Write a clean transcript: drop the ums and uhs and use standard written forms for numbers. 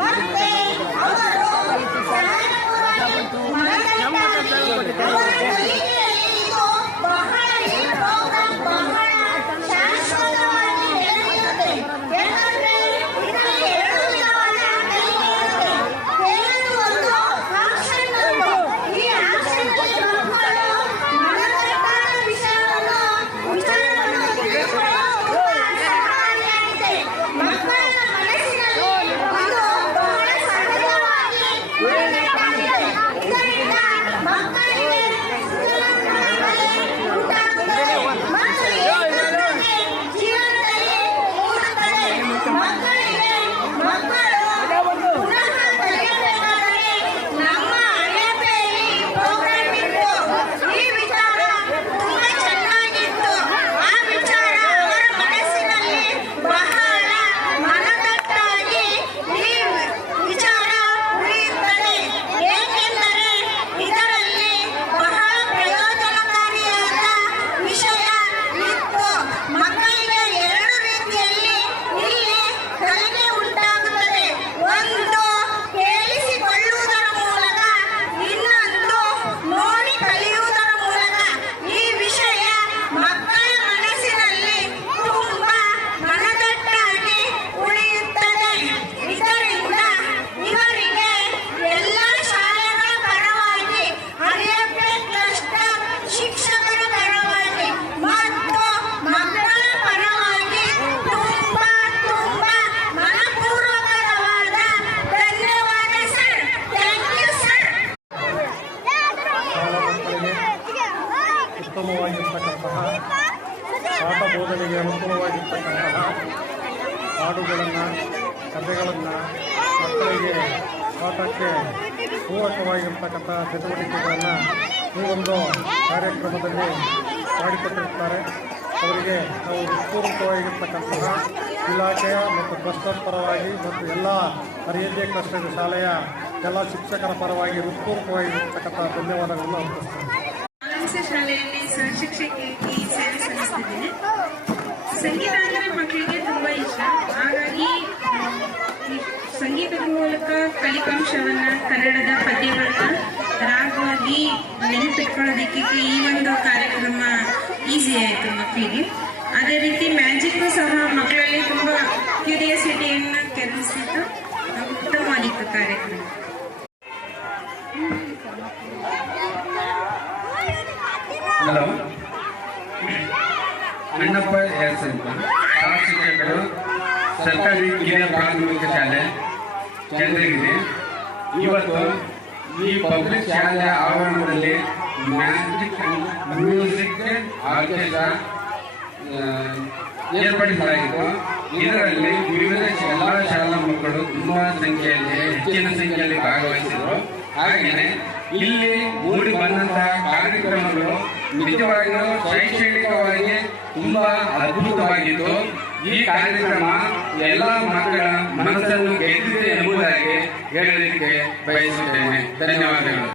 ಮತ್ತೆ ಅವರು ಉತ್ತಮವಾಗಿರ್ತಕ್ಕಂತಹ ಪಾಠ ಬೋಧನೆಗೆ ಅನುಕೂಲವಾಗಿರ್ತಕ್ಕಂತಹ ಹಾಡುಗಳನ್ನು ಕಥೆಗಳನ್ನು ಮಕ್ಕಳಿಗೆ ಪಾಠಕ್ಕೆ ಪೂರಕವಾಗಿರ್ತಕ್ಕಂಥ ಚಟುವಟಿಕೆಗಳನ್ನು ಈ ಒಂದು ಕಾರ್ಯಕ್ರಮದಲ್ಲಿ ಮಾಡಿಕೊಟ್ಟಿರ್ತಾರೆ. ಅವರಿಗೆ ನಾವು ಹೃತ್ಪೂರ್ವಕವಾಗಿರ್ತಕ್ಕಂತಹ ಇಲಾಖೆಯ ಮತ್ತು ಟ್ರಸ್ಟರ್ ಪರವಾಗಿ ಮತ್ತು ಎಲ್ಲ ಹರಿಯಜ್ಜೆ ಕ್ಲಸ್ಟರ್ ಶಾಲೆಯ ಎಲ್ಲ ಶಿಕ್ಷಕರ ಪರವಾಗಿ ಹೃತ್ಪೂರ್ವಕವಾಗಿರ್ತಕ್ಕಂಥ ಧನ್ಯವಾದಗಳನ್ನು ಅರ್ಪಿಸ್ತೇನೆ. ಶಾಲೆಯಲ್ಲಿ ಸಹಶಿಕ್ಷಕಿಯಾಗಿ ಸೇವೆ ಸಲ್ಲಿಸ್ತಿದ್ದೇನೆ. ಸಂಗೀತ ಅಂದರೆ ಮಕ್ಕಳಿಗೆ ತುಂಬ ಇಷ್ಟ. ಹಾಗಾಗಿ ಸಂಗೀತದ ಮೂಲಕ ಫಲಿತಾಂಶವನ್ನು ಕನ್ನಡದ ಪದ್ಯಗಳನ್ನ ರಾಗವಾಗಿ ನೆನಪಿಟ್ಕೊಳ್ಳೋದಕ್ಕೆ ಈ ಒಂದು ಕಾರ್ಯಕ್ರಮ ಈಸಿ ಆಯಿತು ಮಕ್ಕಳಿಗೆ. ಅದೇ ರೀತಿ ಮ್ಯಾಜಿಕ್ಕು ಸಹ ಮಕ್ಕಳಲ್ಲಿ ತುಂಬ ಕ್ಯೂರಿಯಾಸಿಟಿಯನ್ನು ಕೆರಳಿಸಿದ್ದು ಉತ್ತಮವಾಗಿತ್ತು ಕಾರ್ಯಕ್ರಮ. ಹಲೋ, ಅಣ್ಣಪ್ಪ ಎಸ್ ಅಂತ ಶಿಕ್ಷಕರು, ಸರ್ಕಾರಿ ಹಿರಿಯ ಪ್ರಾಥಮಿಕ ಶಾಲೆ ಚಂದ್ರಗಿರಿ. ಇವತ್ತು ಈ ಪಬ್ಲಿಕ್ ಶಾಲೆಯ ಆವರಣದಲ್ಲಿ ಮ್ಯಾಜಿಕ್ ಮ್ಯೂಸಿಕ್ ಆರ್ಕೆಸ್ಟ್ರಾ ಏರ್ಪಡಿಸಲಾಗಿತ್ತು. ಇದರಲ್ಲಿ ವಿವಿಧ ಎಲ್ಲ ಶಾಲಾ ಮಕ್ಕಳು ತುಂಬಾ ಸಂಖ್ಯೆಯಲ್ಲಿ ಹೆಚ್ಚಿನ ಸಂಖ್ಯೆಯಲ್ಲಿ ಭಾಗವಹಿಸಿದರು. ಹಾಗೆಯೇ ಇಲ್ಲಿ ಮೂಡಿ ಬಂದಂತಹ ಕಾರ್ಯಕ್ರಮಗಳು ನಿಜವಾಗಿಯೂ ಶೈಕ್ಷಣಿಕವಾಗಿ ತುಂಬಾ ಅದ್ಭುತವಾಗಿತ್ತು. ಈ ಕಾರ್ಯಕ್ರಮ ಎಲ್ಲ ಮಕ್ಕಳ ಮನಸ್ಸನ್ನು ಗೆದ್ದಿದೆ ಎಂಬುದಾಗಿ ಹೇಳಲಿಕ್ಕೆ ಬಯಸುತ್ತೇನೆ. ಧನ್ಯವಾದಗಳು.